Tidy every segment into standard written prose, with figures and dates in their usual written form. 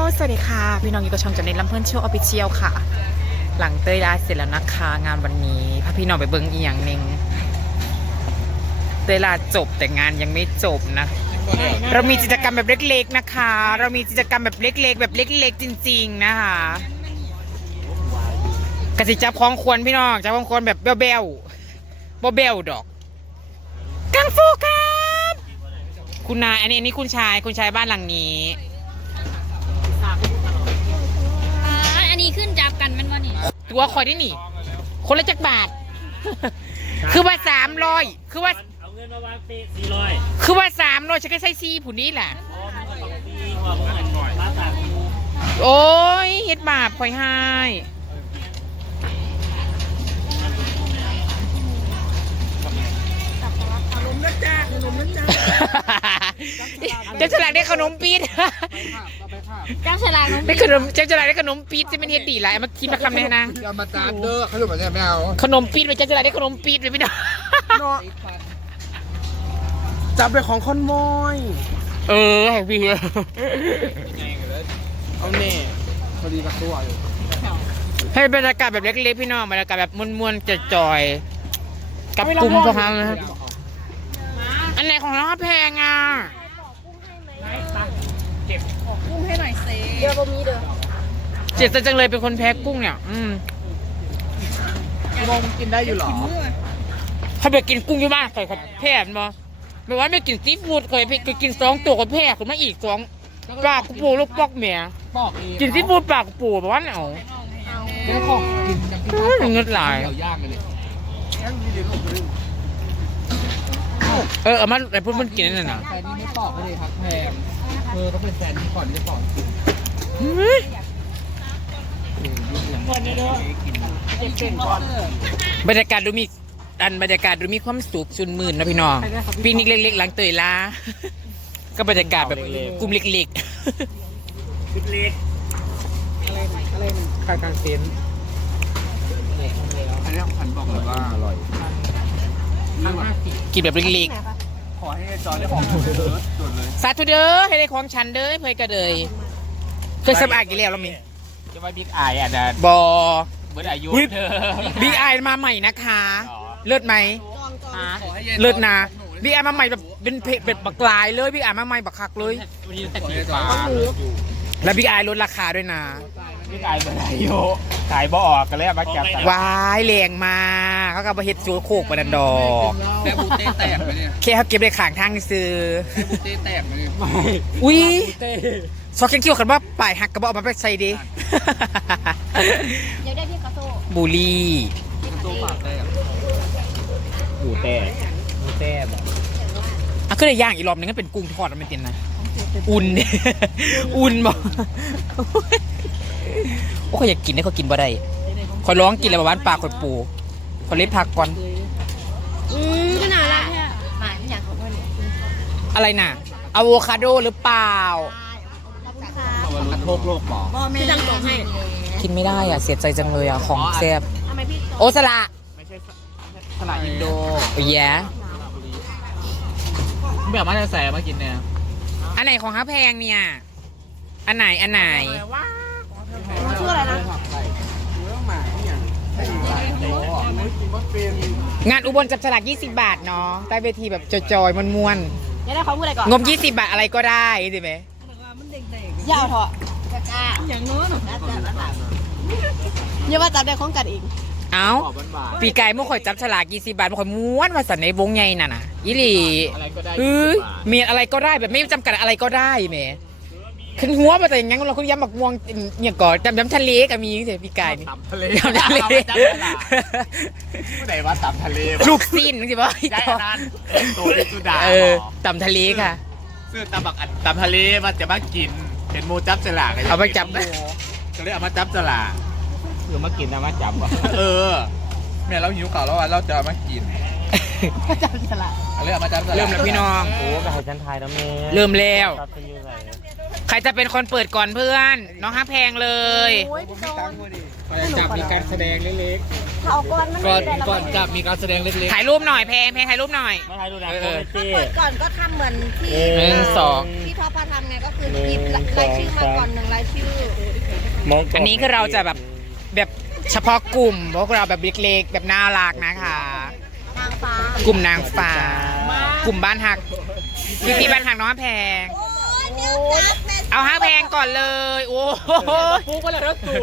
สวัสดีค่ะพี่น้องอยู่กับช่องจันเน็ตลำเพิ่นโชว์ออฟฟิเชียลค่ะหลังเต้ยลาเสร็จแล้วนะคะงานวันนี้พาพี่น้องไปเบิ้งอีกอย่างหนึ่งเต้ยลาจบแต่งานยังไม่จบนะเรามีกิจกรรมแบบเล็กๆนะคะเรามีกิจกรรมแบบเล็กๆแบบเล็กๆจริงๆนะคะกสิจับของควรพี่น้องจับของควรแบบเบลดอกกังฟูครับคุณนายอันนี้คุณชายบ้านหลังนี้อันนี้ขึ้นจับกันมันวะนี่ตัวคอยได้หนิคนละจักบาทคือว่า300คือว่าเอาเงินมาวางปี400 คือว่า300ฉันก็ใส่ซีผู้นี้แหละโอ้ยเฮ็ดบาปคอยให้เจ้าฉลากได้ขนมปี๊ดเจ้าฉลากได้ขนมเจ้าฉลากได้ขนมปี๊ดจะเป็นเฮ็ดดีไรมากินมาคำนี้นะอย่ามาจานเด้อขนมแบบนี้ไม่เอาขนมปี๊ดไปเจ้าฉลากได้ขนมปี๊ดเลยพี่น้องจับไปของคอนวอยให้พี่เอาเน่พอดีกับตัวอยู่ให้บรรยากาศแบบเล็กๆพี่น้องบรรยากาศแบบมวนๆจอยๆกับกลุ่มพวกเขานะครับอันไหนของน้องแพงอ่ะกุ้งให้หน่อยเซ่เดี๋ยวบะหมี่เด้อเจ็บจังเลยเป็นคนแพ้กุ้งเนี่ยมองกินได้อยู่หรอเขาไปกินกุ้งอยู่บ้านเคยแพ้มั้ยไม่ว่าไม่กินซีฟู้ดเคยกิน2ตัวก็แพ้ขึ้นมาอีก2ปลากระปูลูกปอกเมียกินซีฟู้ดปลากระปูแบบว่าเอาไม่ได้ของกินเงินหลายย่างเลยเอามาไอ้พวกมันกินนั่นน่ะแฟนนี่ไม่ปอกเลยครับแพงต้องเป็นแฟนที่ก่อนที่จะปอกบรรยากาศดูมีความสุขชุนมื่นนะพี่น้องปีนี้เล็กๆหลังเตยลาก็บรรยากาศแบบกลุ่มเล็กชุดเล็กอะไรมันกลางเต็นท์อันนี้ขันบอกเลยว่าอร่อยกินแบบเล็กขอให้จอยได้ของสุดเลยๆสาธุเด้อให้ได้ของฉันเด้อเพื่อนก็เลยเคยสบายกี่แล้วเรามีจะว่าบิ๊กไออ่ะนะบอเมื่ออายุเธอบิ๊กไอมาใหม่นะคะเลิศไหมเลิศนะบิ๊กไอมาใหม่แบบเป็นบักลายเลยบิ๊กไอมาใหม่บักคักเลยแล้วบิ๊กไอลดราคาด้วยนะบิ๊กไอเมื่ออายุขายบ่ออกกันเลยมาจับวายแรงมาเขาก็มาเฮ็ดซูโคกประดันดอกแม่บูเต้แตกไปเนี่ยแค่เขาเก็บได้ขางทางซื้อแม่บูเต้แตกไปเนี่ยอุ้ยซอกเคี้ยวกันว่าป่ายหักกระบอกมาไปใส่ดีเดี๋ยวได้พี่กระโซ่บูลี่ตัวปากแตกบูเต้แบบก็เลยย่างอีกรอบนึงก็เป็นกุ้งทอดแล้วไม่เต็มนะอุ่นบอกโอ้เขาอยากกินได้เขากินบ่ได้คอยร้องกินอะไรบ้านปลาคอยปูคอยเล็บผักก่อนขนาดละหมายไม่อยากของมันอะไรน่ะอะโวคาโดหรือเปล่ากระทบโลกบอกพี่ดังส่งให้กินไม่ได้อ่ะเสียใจจังเลยอ่ะของแซ่บโอสละไม่ใช่สละอินโดแย่แบบมาจะใส่มากินเนี่ยอันไหนของฮับแพงเนี่ยอันไหนชื่ออะไรนะงานอุบลจับฉลาก20 บาทเนาะใต้เวทีแบบจอยๆม้วนๆได้เขาพูดอะไรก่อนงบ20 บาทอะไรก็ได้ใช่ไหมยาวเถอะกล้าอย่างนู้นอย่าว่าจับได้ของกันอีกเอ้าปีกายเมื่อข่อยจับฉลาก20 บาทเมื่อข่อยม้วนมาสั่นในวงใหญ่น่ะยี่หลี่มีอะไรก็ได้แบบไม่จำกัดอะไรก็ได้แหมขึ้นหัวมาแต่อย่างงั้นเราคุณย้ำหมักม่วงอย่างก่อนจำทะเลก็มีเสียปีกายนี่ตำทะเลผู้ใดว่าตำทะเลลูกซีนสิบ่ได้นั่นตัวที่สุดาตำทะเลค่ะซื้อตำบักอัดตำทะเลมาจะมากินเป็นโมจับฉลากเอามาจับก็เลยเอามาจับฉลากคือมากินนะมาจับแม่เราหิวข่าวแล้วว่าเราจะมากินจับฉลากเริ่มมาจับเริ่มแล้วพี่น้องโอ้กับฉันทายแล้วแม่เริ่มแล้วใครจะเป็นคนเปิดก่อนเพื่อนน้องฮักแพงเลยจับมีการแสดงเล็กเขาก่อนมันก่อนจับมีการแสดงเล็กถ่ายรูปหน่อยเพลงถ่ายรูปหน่อยมาถ่ายดูนะถ้าเปิดก่อนก็ทำเหมือนที่หนึ่งสองที่ท็อปทำไงก็คือหยิบรายชื่อมาก่อน1 รายชื่ออันนี้คือเราจะแบบเฉพาะกลุ่มพวกเราแบบเล็กๆแบบน่ารักนะคะนางฟ้ากลุ่มนางฟ้ากลุ่มบ้านหักพี่บ้านหักน้องแพงเอาห้าแพงก่อนเลยโอ้โหฟูก็เลยแล้วตัว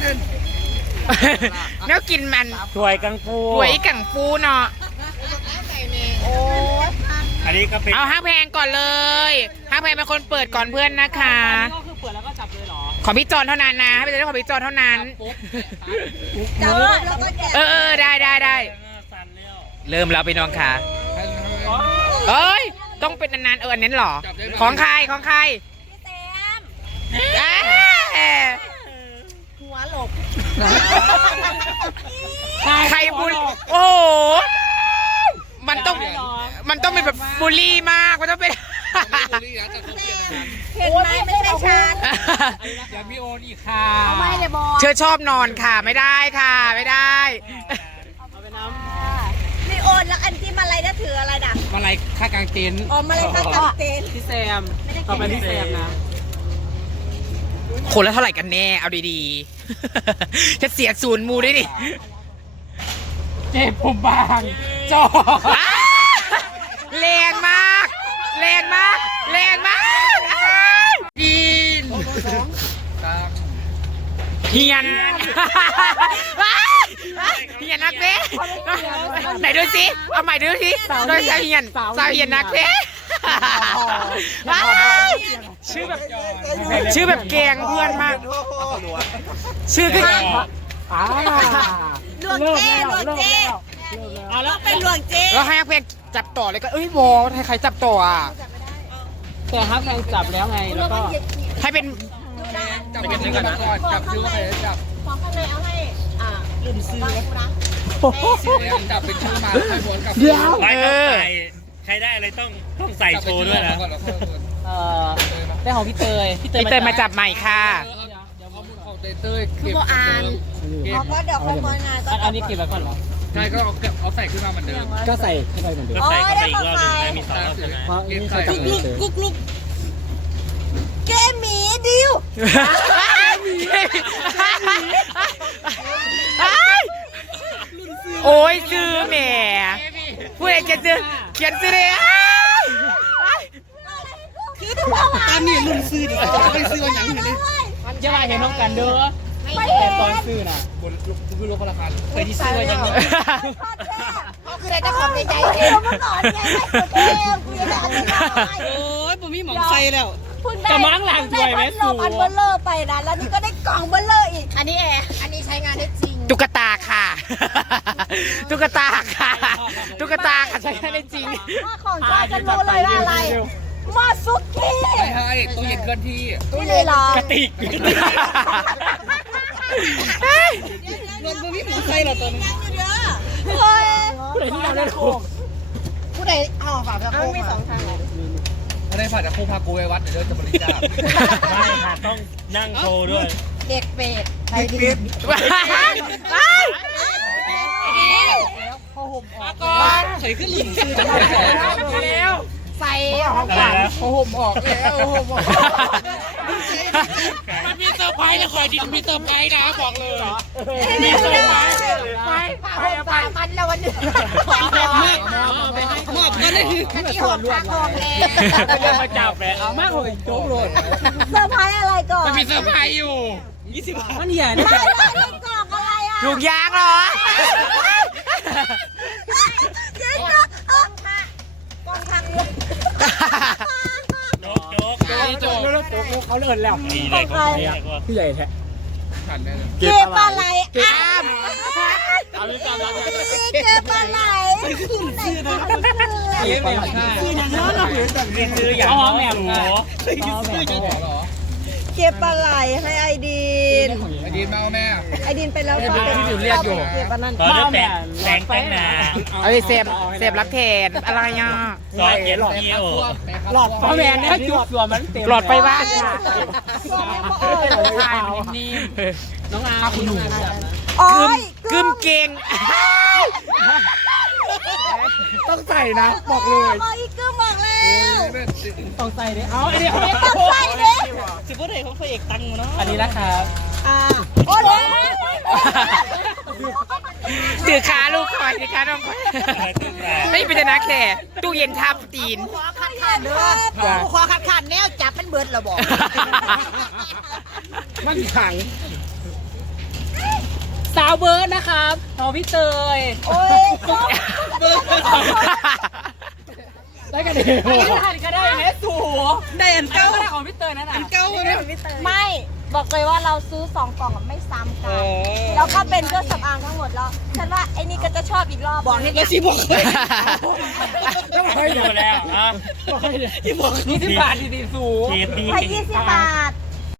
เนื้อกินมันถวยกังฟูหวยกังฟูเนาะอันนี้ก็เป็นเอาห้าแพงก่อนเลยห้าแพงเป็นคนเปิดก่อนเพื่อนนะคะก็คือเปิดแล้วก็จับเลยเหรอของพี่จอนเท่านั้นนะให้เป็นเรื่องของพี่จอนเท่านั้นจับแล้วก็แกะได้เริ่มแล้วพี่น้องค่ะเอ้ยต้องเป็นนานๆอันนั้นเหรอของใครหัวหลบใครบุลโอ้โหมันต้องเป็นแบบบูลลี่มากมันต้องเป็นเห็นไหมไม่ใช่ฉันอย่ามีโอนอีกค่ะไม่เลยบอลเธอชอบนอนค่ะไม่ได้ค่ะไม่ได้นี่โอนแล้วอันที่มาอะไรนะถืออะไรดักมาอะไรค่ากางเต็นท์อ๋อมาเลยค่ะกันเตนพี่แซมต่อไปพี่แซมนะคนละเท่าไหร่กันแน่เอาดีๆ จะเสียศูนย์มูด้วยดิเจ็บผมบางจอแรงมากกินเฮียนนักเว้ไหนดูสิเอาใหม่ดูสิโดยสาวเฮียนนักเว้ชื่อแบบแกงเพื่อนมากชื่อคือหลวงเจ้เอาแล้วเป็นหลวงเจ้แล้วให้เพื่อนจับต่อเลยก็เอ้ยวอให้ใครจับต่ออ่ะแต่ฮักแรงจับแล้วไงแล้วก็ให้เป็นจับเป็นยังไงนะจับชื่อใครจับของข้างในเอาให้ลืมซื้อนะจับเป็นชื่อมาให้บนกับเดี๋ยวไม่ต้องใส่ใครได้อะไรต้องใส่โชว์ด้วยนะได้ของพี่เตยพี่เตยมาจับใหม่ค่ะคือโบอ่านเขาก็เดี๋ยวค่อยมางานก็อันนี้เก็บไว้ก่อนเหรอใช่ก็เอาใส่ขึ้นมาเหมือนเดิมก็ใส่เข้าไปเหมือนเดิมก็ใส่เข้าไปอีกรอบหนึงนะมี2 รอบใช่ไหมเพราะนี่ใส่กุ๊กเกมหมีดิวโอ้ยซื้อแหม่ผู้ใดจะซื้อเขียนซื้อเลยคือทุกคนตอนนี้ลุงซื้อดิจะไปซื้ออย่างนี้เลยจะมาเห็นน้องกันเด้อไม่เห็นตอนซื้อน่ะบนคือรถพลังงานเคยที่ซื้อไว้ยังนี้เขาคืออะไรจะของใจเองเมื่อก่อนไงไม่ตัวเองคุยอะไรกันไม่ได้โอ้ยผมมีหมองใส่แล้วคุณได้กระมังหลังถ้วยไหมลมอันเบลเลอร์ไปนะแล้วนี่ก็ได้กล่องเบลเลอร์อีกอันนี้อันนี้ใช้งานได้จริงตุ๊กตาค่ะตุ๊กตาค่ะใช้ได้จริงว่าของชอบจะรู้เลยว่าอะไรมาซุกี้ไม่ให้ตู้เย็นเคลื่อนที่นี่เลยเหรอกระติกเงินบุ้มีหมูใส่เหรอตัวนี้เฮ้ยผู้ใดที่เราได้ถูกผู้ใดเอาฝาแบบโค้งมี2 ทางเลยถ้าได้ผ่านจากครูพากูไปวัดเดี๋ยวจะบริจาคไม่ค่ะต้องนั่งโชว์ด้วยเด็กเป็ดไทยดีใส่ขึ้นหลิงซื้อแล้วใส่อะไรนะมันมีเซอร์ไพรส์นะคอยดิมีเซอร์ไพรส์นะบอกเลยนี่คือไปผ่ามันแล้ววันนี้มอบกันได้คืออันนี้หอมทางหอมแล้เดินมาจับแหละเอามากเลยโจ๊กโรดเซอร์ไพรส์อะไรก่อนมันมีเซอร์ไพรส์อยู่20 บาทมันเหี้ยไม่ได้กล่องอะไรอ่ะถูกยางเหรอเจ๊ก็กล่องทางเลยโจ๊กโจ๊กโจ๊กเขาเลินแล้วดีเลยเขาเรียกว่าผู้ใหญ่แท้ผ่านได้เลยเก็บอะไรอ้ามเอาลิ้นจับแล้วเก็บอะไรซื้อนะซื้อเก็บแบบซื้อนะเนาะซื้ออย่างอ๋อน้องแหม่มหนูค่ะหรอเก็บปลาไหลให้ไอดินไอ้ดีนมาเอาแม่ไอดินไปแล้วไอ้ดินอยู่เรียกอยู่เก็บอันนั้นตอนนี้แต่งแต่งหน้าเอาไปเสพรับแทนอะไรอ่ะซอสเย็นเกี๊ยวหลอดไฟแมนเนี่ยจุดตัวมันเต็มหลอดไฟบ้านนี่น้องอาคุณหนูโอ้กึยมเก่งต้องใส่นะบอกเลยบอกอีกกึมบอกแล้วต้องใส่เลยเอาไอ้นี่ต้องใส่เลยสิบวันไหนของพระเอกตังเนาะอันนี้นะครับโอ้ยถือขาลูกคอยถือขาน้องคอยไม่เป็นนะแค่ตู้เย็นทับตีนขอขัดขันเด้อขอขัดขันแนวจับมันเบิดระบอกมันขังสาวเบิร์ดนะครับเอาพี่เตยโอ้ยได้กันเดียวก็ได้เนสูได้อันเก้าก็ได้ของพี่เตยนั่นอันเก้าเลยไม่บอกเลยว่าเราซื้อ2 กล่องไม่ซ้ำกันแล้วก็เป็นเครื่องสำอางทั้งหมดแล้วฉันว่าไอ้นี่ก็จะชอบอีกรอบบอกให้แล้วสิบอกต้องไปดูแล้วอ่ะที่บอก20 บาทดีๆสูเกี๊ยวดีไป20 บาท